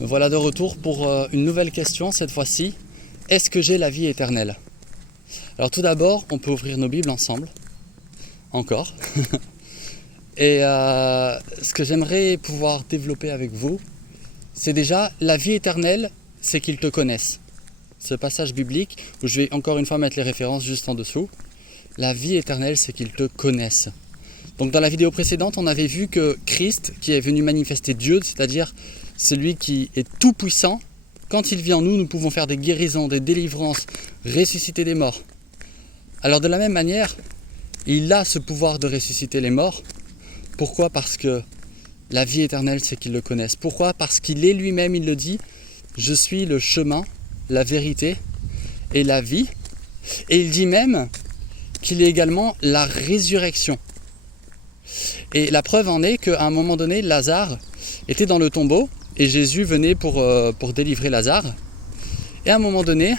Me voilà de retour pour une nouvelle question cette fois-ci. Est-ce que j'ai la vie éternelle? Alors tout d'abord, on peut ouvrir nos Bibles ensemble. Encore. Et ce que j'aimerais pouvoir développer avec vous, c'est déjà la vie éternelle, c'est qu'ils te connaissent. Ce passage biblique, où je vais encore une fois mettre les références juste en dessous. La vie éternelle, c'est qu'ils te connaissent. Donc dans la vidéo précédente, on avait vu que Christ, qui est venu manifester Dieu, c'est-à-dire celui qui est tout puissant, quand il vient en nous, nous pouvons faire des guérisons, des délivrances, ressusciter des morts. Alors de la même manière, il a ce pouvoir de ressusciter les morts. Pourquoi? Parce que la vie éternelle, c'est qu'ils le connaissent. Pourquoi? Parce qu'il est lui-même, il le dit, je suis le chemin, la vérité et la vie. Et il dit même qu'il est également la résurrection. Et la preuve en est qu'à un moment donné, Lazare était dans le tombeau et Jésus venait pour délivrer Lazare. Et à un moment donné,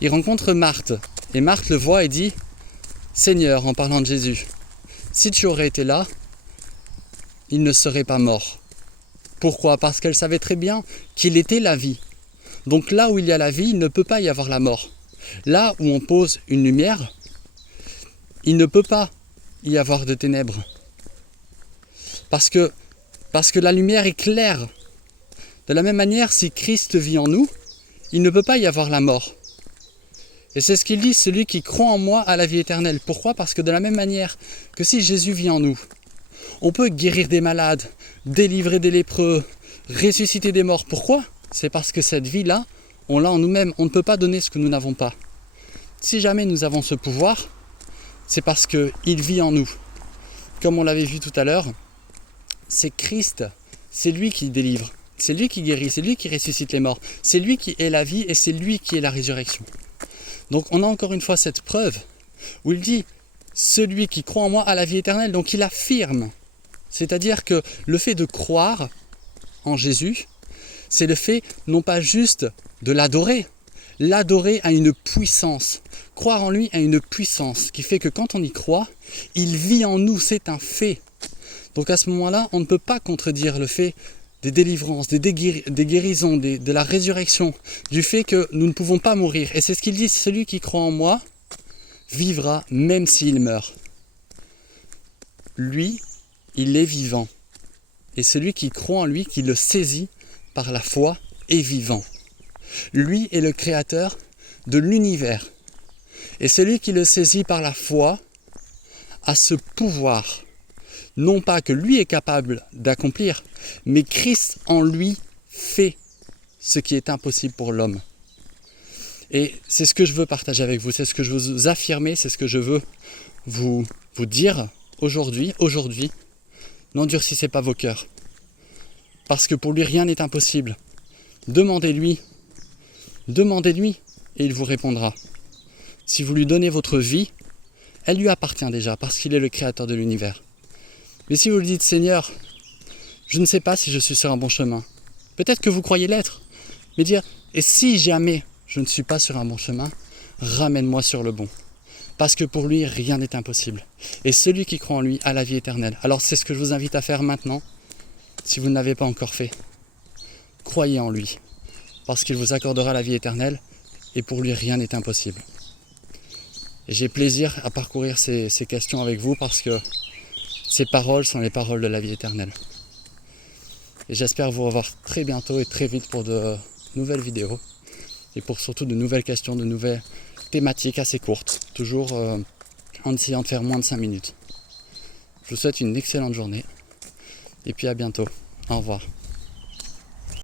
il rencontre Marthe. Et Marthe le voit et dit « Seigneur », en parlant de Jésus, « si tu aurais été là, il ne serait pas mort. » Pourquoi? Parce qu'elle savait très bien qu'il était la vie. Donc là où il y a la vie, il ne peut pas y avoir la mort. Là où on pose une lumière, il ne peut pas y avoir de ténèbres. Parce que la lumière est claire. De la même manière, si Christ vit en nous, il ne peut pas y avoir la mort. Et c'est ce qu'il dit, celui qui croit en moi a la vie éternelle. Pourquoi? Parce que de la même manière que si Jésus vit en nous, on peut guérir des malades, délivrer des lépreux, ressusciter des morts. Pourquoi? C'est parce que cette vie-là, on l'a en nous-mêmes. On ne peut pas donner ce que nous n'avons pas. Si jamais nous avons ce pouvoir, c'est parce qu'il vit en nous. Comme on l'avait vu tout à l'heure, c'est Christ, c'est lui qui délivre, c'est lui qui guérit, c'est lui qui ressuscite les morts, c'est lui qui est la vie et c'est lui qui est la résurrection. Donc on a encore une fois cette preuve où il dit « Celui qui croit en moi a la vie éternelle ». Donc il affirme, c'est-à-dire que le fait de croire en Jésus, c'est le fait non pas juste de l'adorer. L'adorer a une puissance. Croire en lui a une puissance qui fait que quand on y croit, il vit en nous, c'est un fait. Donc à ce moment-là, on ne peut pas contredire le fait des délivrances, des guérisons, de la résurrection, du fait que nous ne pouvons pas mourir. Et c'est ce qu'il dit, celui qui croit en moi vivra même s'il meurt. Lui, il est vivant. Et celui qui croit en lui, qui le saisit par la foi, est vivant. Lui est le créateur de l'univers. Et celui qui le saisit par la foi a ce pouvoir. Non pas que lui est capable d'accomplir, mais Christ en lui fait ce qui est impossible pour l'homme. Et c'est ce que je veux partager avec vous, c'est ce que je veux vous affirmer, c'est ce que je veux vous dire aujourd'hui. N'endurcissez pas vos cœurs. Parce que pour lui, rien n'est impossible. Demandez-lui et il vous répondra. Si vous lui donnez votre vie, elle lui appartient déjà parce qu'il est le créateur de l'univers. Mais si vous lui dites « Seigneur, je ne sais pas si je suis sur un bon chemin », peut-être que vous croyez l'être, mais dire « Et si jamais je ne suis pas sur un bon chemin, ramène-moi sur le bon ». Parce que pour lui, rien n'est impossible. Et celui qui croit en lui a la vie éternelle. Alors c'est ce que je vous invite à faire maintenant, si vous ne l'avez pas encore fait. Croyez en lui, parce qu'il vous accordera la vie éternelle, et pour lui, rien n'est impossible. J'ai plaisir à parcourir ces questions avec vous, parce que ces paroles sont les paroles de la vie éternelle. Et j'espère vous revoir très bientôt et très vite pour de nouvelles vidéos. Et pour surtout de nouvelles questions, de nouvelles thématiques assez courtes. Toujours en essayant de faire moins de 5 minutes. Je vous souhaite une excellente journée. Et puis à bientôt. Au revoir.